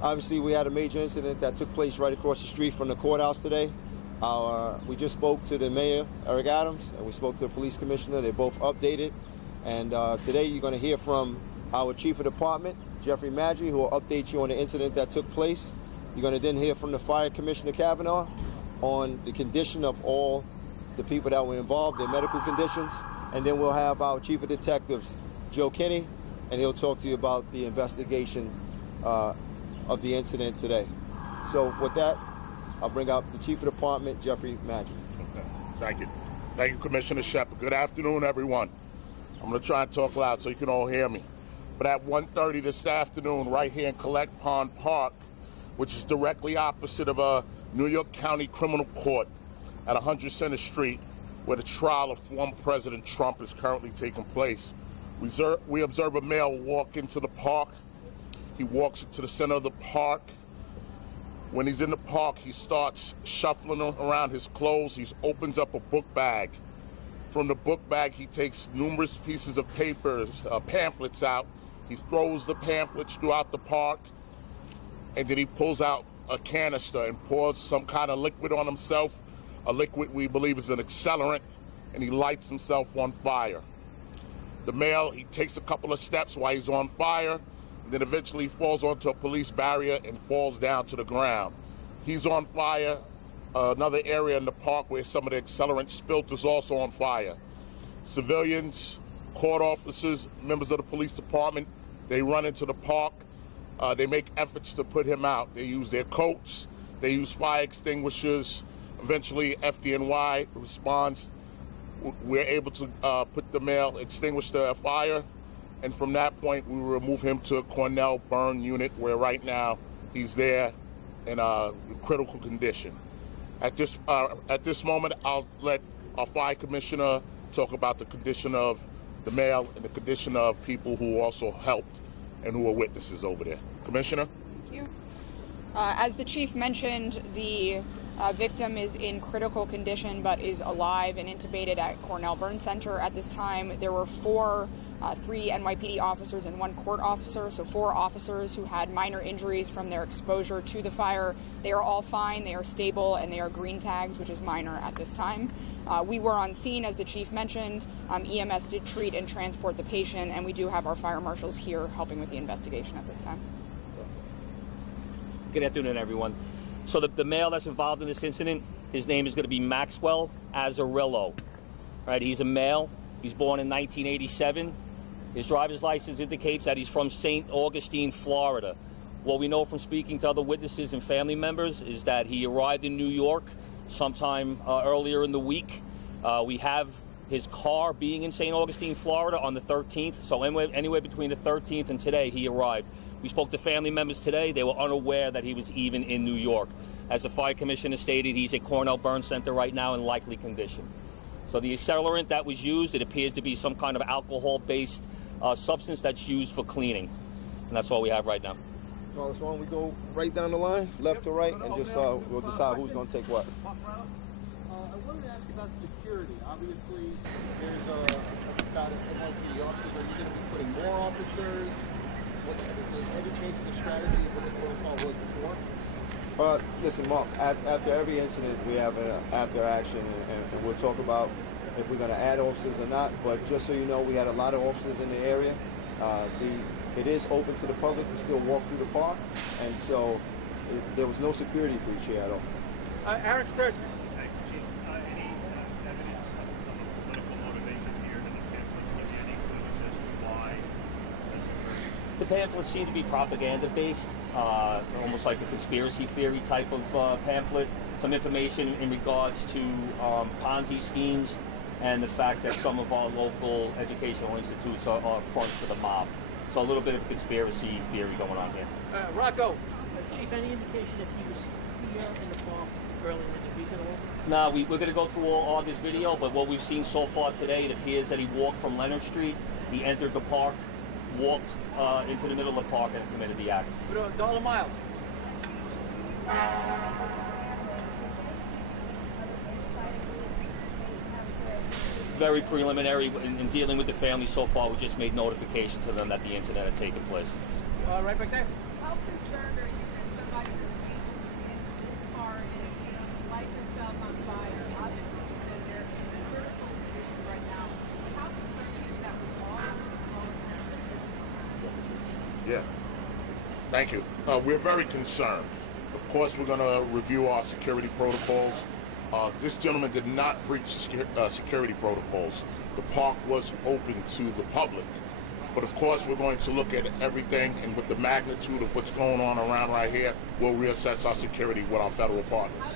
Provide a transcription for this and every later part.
Obviously, we had a major incident that took place right across the street from the courthouse today. We just spoke to the mayor, Eric Adams, and we spoke to the police commissioner. They're both updated. And today you're going to hear from our chief of department, Jeffrey Maddrey, who will update you on the incident that took place. You're going to then hear from the fire commissioner, Kavanaugh, on the condition of all the people that were involved, their medical conditions. And then we'll have our chief of detectives, Joe Kinney, and he'll talk to you about the investigation of the incident today. So with that, I'll bring out the chief of department, Jeffrey Maddrey. Okay. Thank you. Thank you, Commissioner Shepard. Good afternoon, everyone. I'm going to try and talk loud so you can all hear me. But at 1:30 this afternoon, right here in Collect Pond Park, which is directly opposite of a New York County Criminal Court at 100 Center Street, where the trial of former President Trump is currently taking place, we observe a male walk into the park. He walks into the center of the park. When he's in the park, he starts shuffling around his clothes. He opens up a book bag. From the book bag, he takes numerous pieces of papers, pamphlets out. He throws the pamphlets throughout the park, and then he pulls out a canister and pours some kind of liquid on himself, a liquid we believe is an accelerant, and he lights himself on fire. The male, he takes a couple of steps while he's on fire, and then eventually falls onto a police barrier and falls down to the ground. He's on fire. Another area in the park where some of the accelerant spilt is also on fire. Civilians, court officers, members of the police department, they run into the park. They make efforts to put him out. They use their coats. They use fire extinguishers. Eventually, FDNY responds. We're able to put the male, extinguish the fire, and from that point, we remove him to a Cornell burn unit, where right now he's there in a critical condition. At this moment, I'll let our fire commissioner talk about the condition of the male and the condition of people who also helped and who are witnesses over there. Commissioner? Thank you. As the chief mentioned, the victim is in critical condition but is alive and intubated at Cornell Burn Center at this time. There were three NYPD officers and one court officer, so 4 officers who had minor injuries from their exposure to the fire. They are all fine, they are stable, and they are green tags, which is minor at this time. We were on scene, as the chief mentioned. EMS did treat and transport the patient, and we do have our fire marshals here helping with the investigation at this time. Good afternoon, everyone. So the male that's involved in this incident, his name is going to be Maxwell Azzarillo. Right, he's a male. He's born in 1987. His driver's license indicates that he's from St. Augustine, Florida. What we know from speaking to other witnesses and family members is that he arrived in New York sometime earlier in the week. We have his car being in St. Augustine, Florida on the 13th. So anywhere between the 13th and today, he arrived. We spoke to family members today. They were unaware that he was even in New York. As the fire commissioner stated, he's at Cornell Burn Center right now in likely condition. So the accelerant that was used, it appears to be some kind of alcohol-based substance that's used for cleaning. And that's all we have right now. Carlos, why don't we go right down the line, left to right, and just we'll decide who's going to take what. I wanted to ask you about security. Obviously, there's about NYPD officers. Are you going to be putting more officers? Is there any change in the strategy of what the protocol was before? Listen, Mark, after every incident, we have an after action, and we'll talk about if we're going to add officers or not. But just so you know, we had a lot of officers in the area. It is open to the public to still walk through the park, and so there was no security breach here at all. Eric, there's Thanks, Chief. Any evidence of political motivation here? Does the pamphlets give you any clues as to why this occurred? The pamphlets seem to be propaganda-based, almost like a conspiracy theory type of pamphlet. Some information in regards to Ponzi schemes and the fact that some of our local educational institutes are fronts for the mob. So a little bit of conspiracy theory going on here. Rocco. Chief, any indication if he was here in the park earlier in the week at all? No, we're going to go through all this video, but what we've seen so far today, it appears that he walked from Leonard Street, he entered the park, walked into the middle of the park, and committed the act. Dollar Miles. Very preliminary in dealing with the family so far. We just made notification to them that the incident had taken place. Right back there. How concerned are you Thank you. We're very concerned. Of course, we're going to review our security protocols. This gentleman did not breach security protocols. The park was open to the public. But of course, we're going to look at everything, and with the magnitude of what's going on around right here, we'll reassess our security with our federal partners.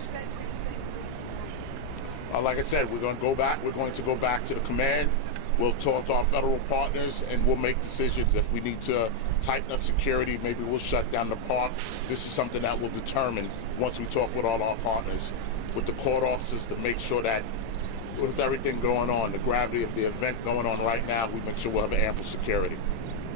Like I said, we're going to go back. We're going to go back to the command. We'll talk to our federal partners, and we'll make decisions. If we need to tighten up security, maybe we'll shut down the park. This is something that we'll determine once we talk with all our partners, with the court officers, to make sure that with everything going on, the gravity of the event going on right now, we make sure we'll have ample security.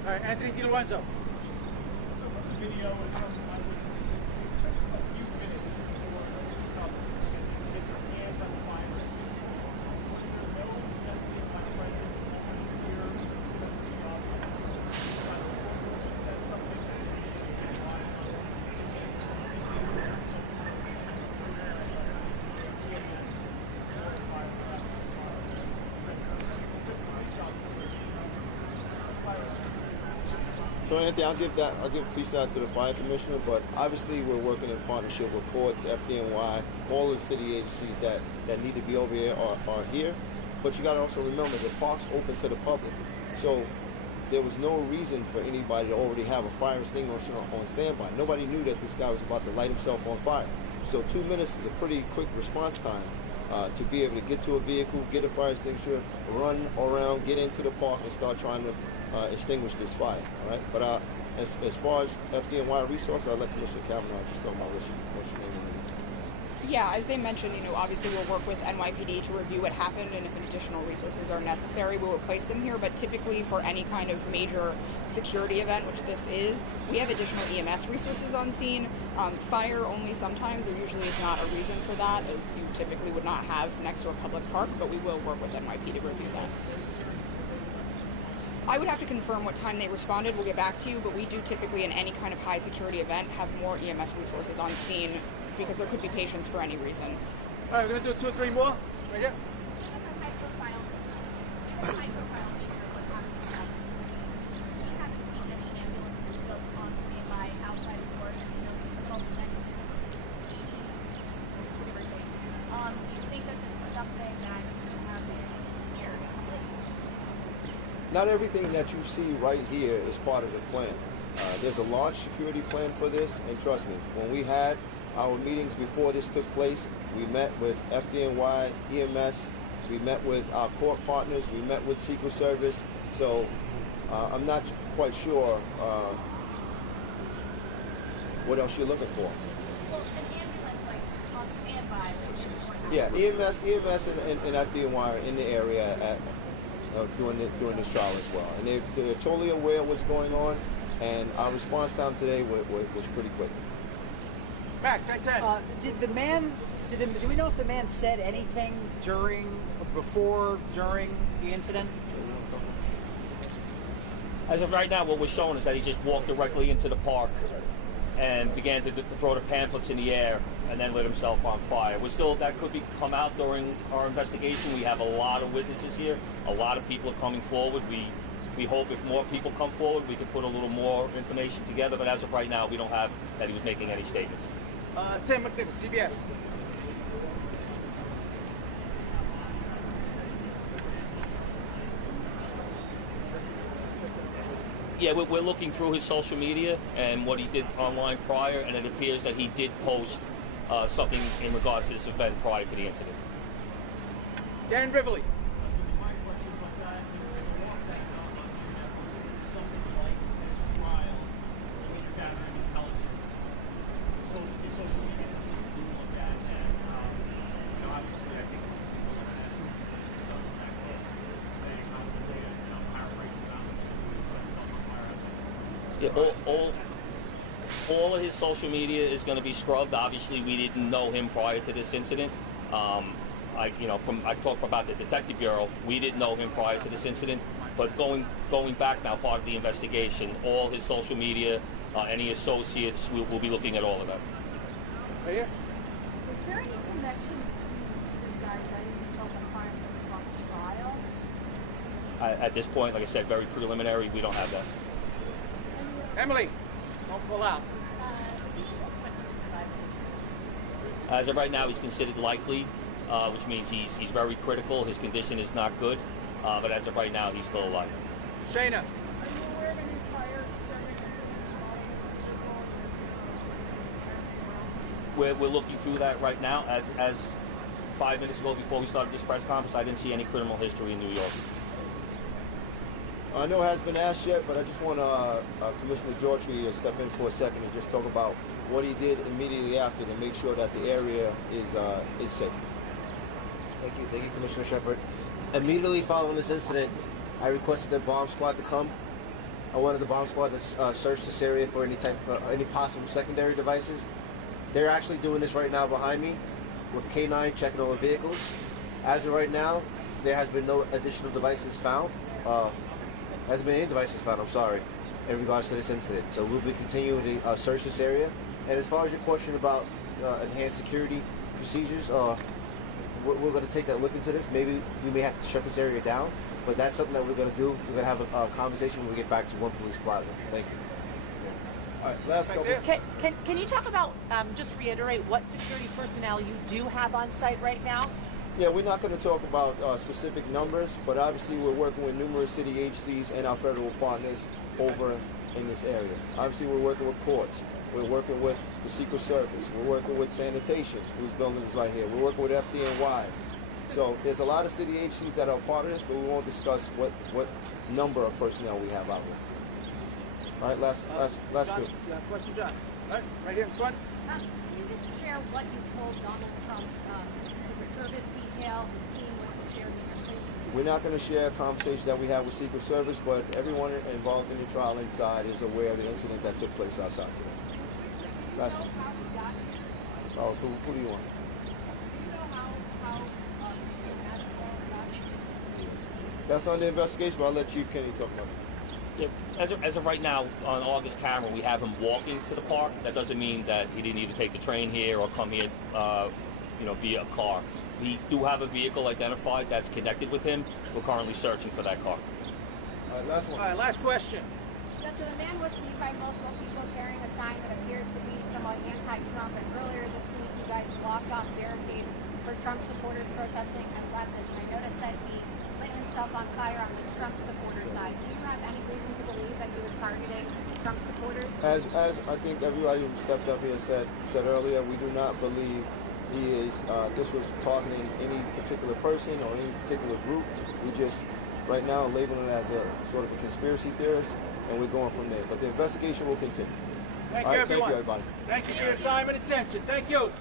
All right, Anthony DiLorenzo. So from the video and from eyewitnesses, it took a few minutes for police officers to get their hands on the fire extinguishers. Was there no designated fire presence here because the officers? Is that something that you want So Anthony, I'll give a piece of that to the fire commissioner, but obviously we're working in partnership with courts, FDNY, all of the city agencies that need to be over here are here. But you got to also remember the park's open to the public. So there was no reason for anybody to already have a fire extinguisher on standby. Nobody knew that this guy was about to light himself on fire. So 2 minutes is a pretty quick response time to be able to get to a vehicle, get a fire extinguisher, run around, get into the park, and start trying to extinguish this fire. All right, but as far as FDNY resources, I'll let Commissioner Kavanaugh just talk about what's your name. Yeah, as they mentioned, obviously we'll work with NYPD to review what happened, and if additional resources are necessary, we'll place them here. But typically for any kind of major security event, which this is, we have additional EMS resources on scene. Fire only sometimes. There usually is not a reason for that, as you typically would not have next to a public park, but we will work with NYPD to review that. I would have to confirm what time they responded. We'll get back to you, but we do typically, in any kind of high security event, have more EMS resources on scene because there could be patients for any reason. All right, we're going to do 2 or 3 more. Right here. Not everything that you see right here is part of the plan. There's a large security plan for this, and trust me, when we had our meetings before this took place, we met with FDNY, EMS, we met with our court partners, we met with Secret Service, so I'm not quite sure what else you're looking for. Well, an ambulance, like, on standby. Yeah, EMS and FDNY are in the area during this trial as well, and they're totally aware of what's going on, and our response time today was pretty quick. Max, right there. Do we know if the man said anything before, during the incident? As of right now, what we're showing is that he just walked directly into the park and began to throw the pamphlets in the air and then lit himself on fire. That could come out during our investigation. We have a lot of witnesses here. A lot of people are coming forward. We hope if more people come forward, we can put a little more information together. But as of right now, we don't have that he was making any statements. Tim McNichol, CBS. Yeah, we're looking through his social media and what he did online prior, and it appears that he did post something in regards to this event prior to the incident. Dan Rivoli. Yeah, all of his social media is going to be scrubbed. Obviously, we didn't know him prior to this incident. I talked about the Detective Bureau. We didn't know him prior to this incident. But going back now, part of the investigation, all his social media, any associates, we'll be looking at all of that. Right here. Is there any connection between this guy lighting himself on fire and the Trump trial? At this point, like I said, very preliminary. We don't have that. Emily, Don't pull out. As of right now, he's considered likely, which means he's very critical. His condition is not good, but as of right now, he's still alive. Shayna. Are you aware of any prior We're looking through that right now. As 5 minutes ago, before we started this press conference, I didn't see any criminal history in New York. I know it hasn't been asked yet, but I just want Commissioner Daughtry to step in for a second and just talk about what he did immediately after to make sure that the area is safe. Thank you, Commissioner Shepard. Immediately following this incident, I requested the bomb squad to come. I wanted the bomb squad to search this area for any possible secondary devices. They're actually doing this right now behind me with K9 checking over vehicles. As of right now, there has been no additional devices found. Hasn't been any devices found, I'm sorry, in regards to this incident. So we'll be continuing to search this area. And as far as your question about enhanced security procedures, we're going to take that look into this. Maybe we may have to shut this area down, but that's something that we're going to do. We're going to have a conversation when we get back to One Police Plaza. Thank you. All right, last couple. Can you talk about, just reiterate what security personnel you do have on site right now? Yeah, we're not going to talk about specific numbers, but obviously we're working with numerous city agencies and our federal partners over in this area. Obviously we're working with courts. We're working with the Secret Service. We're working with sanitation, whose building is right here. We're working with FDNY. So there's a lot of city agencies that are part of this, but we won't discuss what number of personnel we have out here. All right, last John, two. yeah, question, John. All right here in front. Can you just share what you told Donald Trump's Secret Service detail, his team, what you shared with your police? We're not going to share conversations that we have with Secret Service, but everyone involved in the trial inside is aware of the incident that took place outside today. Last one. Oh, so who do you want? That's under investigation, but I'll let Chief Kenny talk about it. Yeah, as of right now, on August camera, we have him walking to the park. That doesn't mean that he didn't either take the train here or come here, via a car. We do have a vehicle identified that's connected with him. We're currently searching for that car. All right, last one. All right, last question. So the man was seen by multiple people carrying a sign that appeared to be somewhat anti-Trump, and earlier this week you guys blocked off barricades for Trump supporters protesting at Leftist, and I noticed that he lit himself on fire on the Trump supporter side. Do you have any reason to believe that he was targeting Trump supporters? As I think everybody who stepped up here said earlier, we do not believe he is. This was targeting any particular person or any particular group. We just right now labeling it as a sort of a conspiracy theorist, and we're going from there. But the investigation will continue. Thank All you, right, everyone. thank you, everybody. Thank you for your time and attention. Thank you.